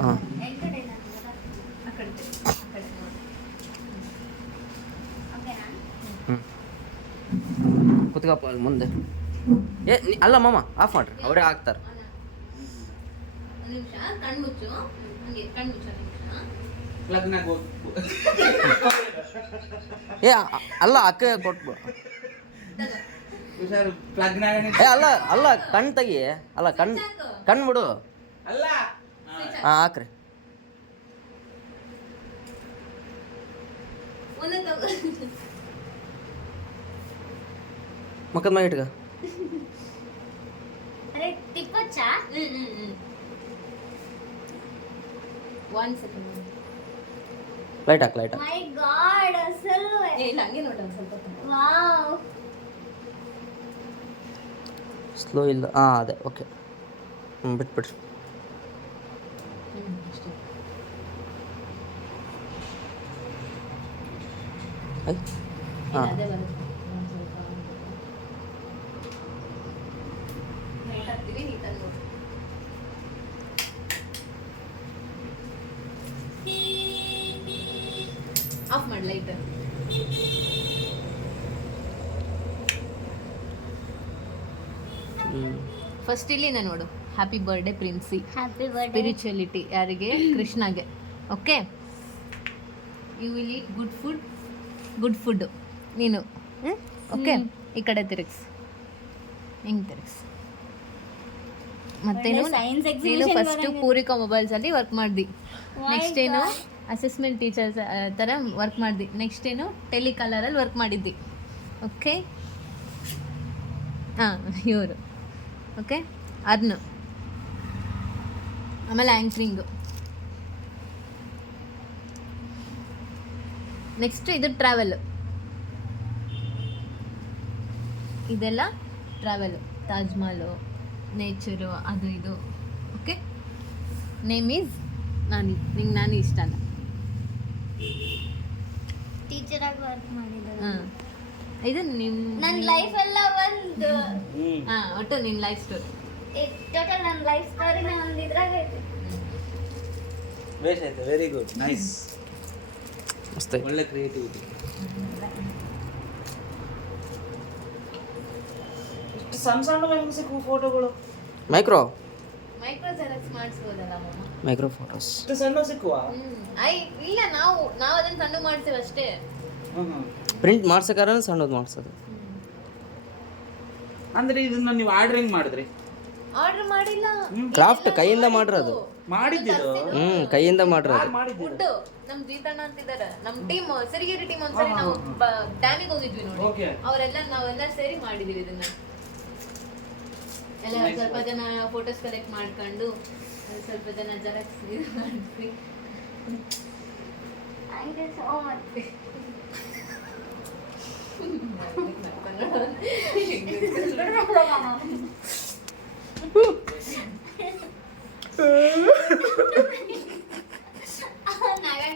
ಹಾಂ ಕುತ್ಕಪ್ಪ ಅಲ್ಲಿ ಮುಂದೆ. ಅಲ್ಲ ಮಾಮ ಆಫ್ ಮಾಡ್ರಿ, ಅವರೇ ಹಾಕ್ತಾರೆ. ಅಲ್ಲ ಅಕ್ಕ ಕೊಟ್ಬು. ಅಲ್ಲ ಅಲ್ಲ ಕಣ್ ತೆಗಿ, ಅಲ್ಲ ಕಣ್ ಬಿಡು. ಹಾಂ ಹಾಕ್ರಿ. ಮಕ್ಕದ ಮ್ಯಾಗ ಇಟ್ಕ. ಲೈಟ್ ಹಾಕ್, ಲೈಟ್ ಹಾಕ್. ಮೈ ಗಾಡ್ ಅಸಲು ಇಲ್ಲ ಹಂಗೆ ನೋಡು ಒಂದು ಸ್ವಲ್ಪ. ವಾವ್ ಸ್ಲೋ ಇಲ್ಲ. ಹಾಂ ಅದೇ ಓಕೆ. ಬಿಟ್ಬಿಡ್ರಿ. ಅಷ್ಟೇ. ಹಾಂ ಅದೇ ಬರುತ್ತೆ ಒಂದು ಸ್ವಲ್ಪ ಲೈಟ್ ಹಾಕ್ತೀವಿ, ನೀಟಾಗಿ ನೋಡಿ. ಆಫ್ ಮಾಡಿ ಲೈಟ್. ಫಸ್ಟ್ ಇಲ್ಲಿ ನೋಡು, happy birthday Princy. Happy birthday. Spirituality ಯಾರಿಗೆ? ಕೃಷ್ಣಗೆ. Okay, you will eat good food ನೀನು. ಓಕೆ, ಈ ಕಡೆ ತಿರುಗಿಸ್, ಹಿಂಗೆ ತಿರುಗಿಸ್. ಮತ್ತೇನು, Science ನೀನು exhibition ಫಸ್ಟು ಬರಂಗಿದೆ. ಪೂರಿಕಾ ಮೊಬೈಲ್ಸಲ್ಲಿ ವರ್ಕ್ ಮಾಡ್ದಿ. My ನೆಕ್ಸ್ಟ್ ಏನು, God. ಅಸೆಸ್ಮೆಂಟ್ ಟೀಚರ್ಸ್ ಥರ ವರ್ಕ್ ಮಾಡ್ದಿ. ನೆಕ್ಸ್ಟ್ ಏನು, ಟೆಲಿಕಾಲರಲ್ಲಿ ವರ್ಕ್ ಮಾಡಿದ್ದಿ. ಓಕೆ, ಹಾಂ ಇವರು. ಓಕೆ, ಅದನ್ನು ಆಮೇಲೆ ಆ್ಯಂಕ್ರಿಂಗು. ನೆಕ್ಸ್ಟ್ ಇದು ಟ್ರಾವೆಲ್, ಇದೆಲ್ಲ ಟ್ರಾವೆಲು, ತಾಜ್ ಮಹಲು, ನೇಚರು, ಅದು ಇದು. ಓಕೆ, ನೇಮ್ ಈಸ್ ನಾನಿ. ನಿಂಗೆ ನಾನು ಇಷ್ಟ ಅಲ್ಲ. ಟೀಚರ್ ಆಗಿ ವರ್ಕ್ ಮಾಡಿದ್ದಾರೆ. ಹಾಂ, ಇದು ನಿಮ್ಮ ನನ್ನ ಲೈಫ್ ಎಲ್ಲ ಒಂದು ಹಾಂ ಒಟ್ಟು ನಿನ್ನ ಲೈಫ್ ಸ್ಟೋರಿ. ಟೋಟಲ್ ನನ್ನ ಲೈಫ್ ಸ್ಟೋರಿನ ಒಂದು ಇದ್ರಾಗ ಐತೆ. ಬೇಸ್ ಆಯ್ತು, ವೆರಿ ಗುಡ್, ನೈಸ್, ಮಸ್ತ್ ಐತೆ. ಒಳ್ಳೆ ಕ್ರಿಯೇಟಿವಿಟಿ. ಇಷ್ಟು ಸಣ್ಣ ಸಣ್ಣ ಹೆಂಗೆ ಸಿಕ್ಕು ಫೋಟೋಗಳು? ಮೈಕ್ರೋ ಜೆರಾಕ್ಸ್ ಮಾಡಿಸ್ಬೋದಲ್ಲ ಮಮ್ಮ? ಮೈಕ್ರೋ ಫೋಟೋಸ್ ಇಷ್ಟು ಸಣ್ಣ ಸಿಕ್ಕುವ? ಇಲ್ಲ, ನಾವು ಅದನ್ನ ಸಣ್ಣ ಮಾಡ್ತೀವಿ ಅಷ್ಟೇ. ಪ್ರಿಂಟ್ ಮಾಡ್ಸೋಕಾರ ಸಣ್ಣದು ಮಾಡ್ಸೋದು. ಅಂದ್ರೆ ಇದನ್ನ ನೀವು ಆರ್ಡರ್ ಹೆಂಗ್ ಮಾಡಿದ್ರಿ? ಆರ್ಡರ್ ಮಾಡಿಲ್ಲ, ಕ್ರಾಫ್ಟ್ ಕೈಯಿಂದ ಮಾಡಿರೋದು. ಮಾಡಿದ್ದಿದ್ದು ಕೈಯಿಂದ ಮಾಡಿರೋದು. ಮಾಡಿದ್ದಿದ್ದು ಫುಡ್ ನಮ್ ಜೀತಣ್ಣ ಅಂತಿದ್ದಾರೆ, ನಮ್ ಟೀಮ್ ಸಿರಿಗೆರೆ ಟೀಮ್ ಒಂದ್ಸರಿ ನಾವು ಡ್ಯಾಮಿಗೆ ಹೋಗಿದ್ವಿ ನೋಡಿ, Okay. ನಾವೆಲ್ಲ ಸೇರಿ ಮಾಡಿದೀವಿ ಇದನ್ನ. ಎಲ್ಲ ಸ್ವಲ್ಪ ಜನ ಫೋಟೋಸ್ ಕಲೆಕ್ಟ್ ಮಾಡ್ಕೊಂಡು, ಸ್ವಲ್ಪ ಜನ ಜೆರಾಕ್ಸ್ ಮಾಡಿದ್ವಿ. Thank you so much.